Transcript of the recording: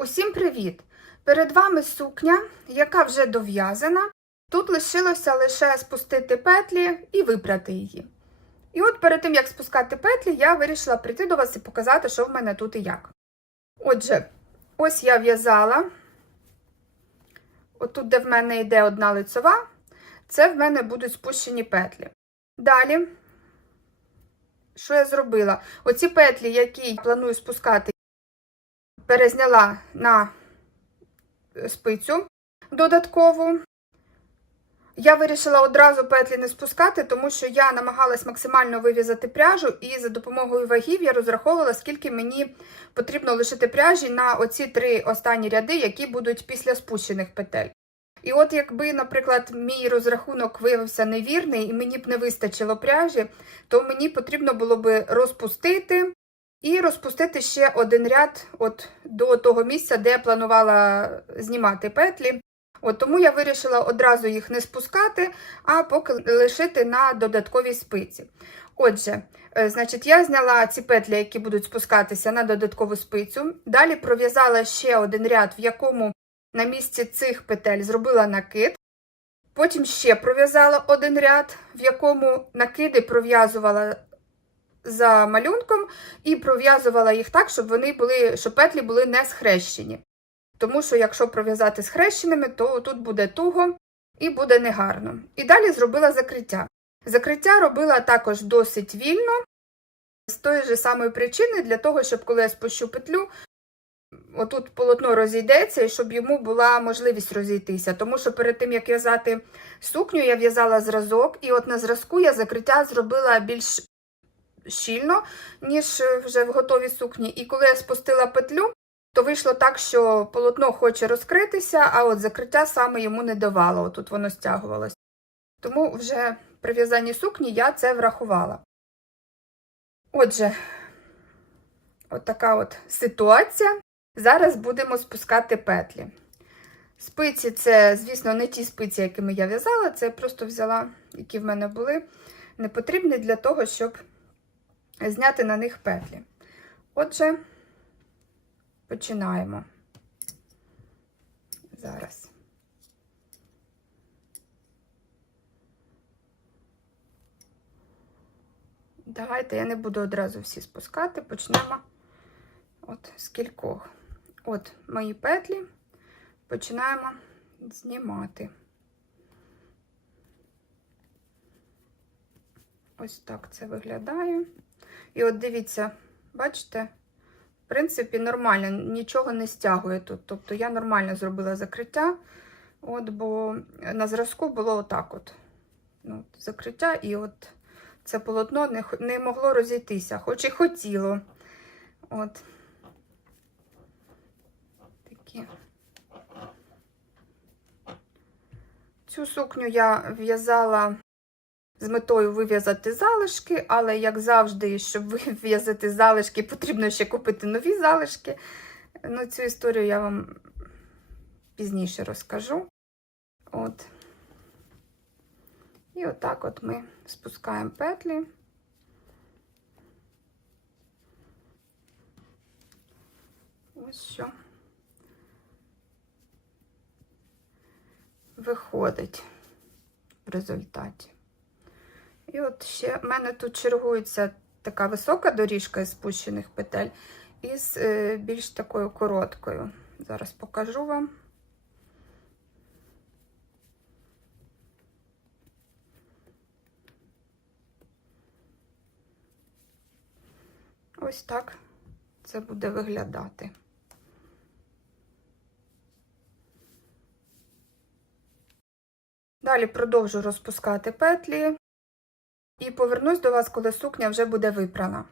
Усім привіт! Перед вами сукня, яка вже дов'язана. Тут лишилося лише спустити петлі і випрати її. І от перед тим, як спускати петлі, я вирішила прийти до вас і показати, що в мене тут і як. Отже, ось я в'язала. Отут, де в мене йде одна лицева, це в мене будуть спущені петлі. Далі, що я зробила? Оці петлі, які планую спускати, перезняла на спицю додаткову. Я вирішила одразу петлі не спускати, тому що я намагалась максимально вив'язати пряжу, і за допомогою вагів я розраховувала, скільки мені потрібно лишити пряжі на оці три останні ряди, які будуть після спущених петель. І от якби, наприклад, мій розрахунок виявився невірний і мені б не вистачило пряжі, то мені потрібно було би розпустити і розпустити ще один ряд от до того місця, де я планувала знімати петлі. От Тому я вирішила одразу їх не спускати, а поки лишити на додатковій спиці. Отже, е, значить, я зняла ці петлі, які будуть спускатися на додаткову спицю. Далі пров'язала ще один ряд, в якому на місці цих петель зробила накид. Потім ще пров'язала один ряд, в якому накиди пров'язувала за малюнком і пров'язувала їх так, щоб вони були, щоб петлі були не схрещені. Тому що, якщо пров'язати схрещеними, то тут буде туго і буде негарно. І далі зробила закриття. Закриття робила також досить вільно, з тої ж самої причини, для того, щоб коли я спущу петлю, отут полотно розійдеться, і щоб йому була можливість розійтися. Тому що перед тим, як в'язати сукню, я в'язала зразок, і от на зразку я закриття зробила більш щільно, ніж вже в готовій сукні. І коли я спустила петлю, то вийшло так, що полотно хоче розкритися, а от закриття саме йому не давало, отут воно стягувалось. Тому вже при в'язанні сукні я це врахувала. Отже, от така от ситуація. Зараз будемо спускати петлі. Спиці це, звісно, не ті спиці, якими я в'язала, це я просто взяла, які в мене були, не потрібні для того, щоб зняти на них петлі. Отже, починаємо. Зараз. Давайте я не буду одразу всі спускати, почнемо от з кількох. От мої петлі починаємо знімати. Ось так це виглядає. І от дивіться, бачите, в принципі, нормально, нічого не стягує тут. Тобто я нормально зробила закриття, от, бо на зразку було отак от. Ну, закриття, і от це полотно не, не могло розійтися, хоч і хотіло. От. Цю сукню я в'язала з метою вив'язати залишки, але, як завжди, щоб вив'язати залишки, потрібно ще купити нові залишки. Ну, цю історію я вам пізніше розкажу. От. І отак от ми спускаємо петлі. Ось що виходить в результаті. І от ще в мене тут чергується така висока доріжка із спущених петель із е, більш такою короткою. Зараз покажу вам. Ось так це буде виглядати. Далі продовжу розпускати петлі і повернусь до вас, коли сукня вже буде випрана.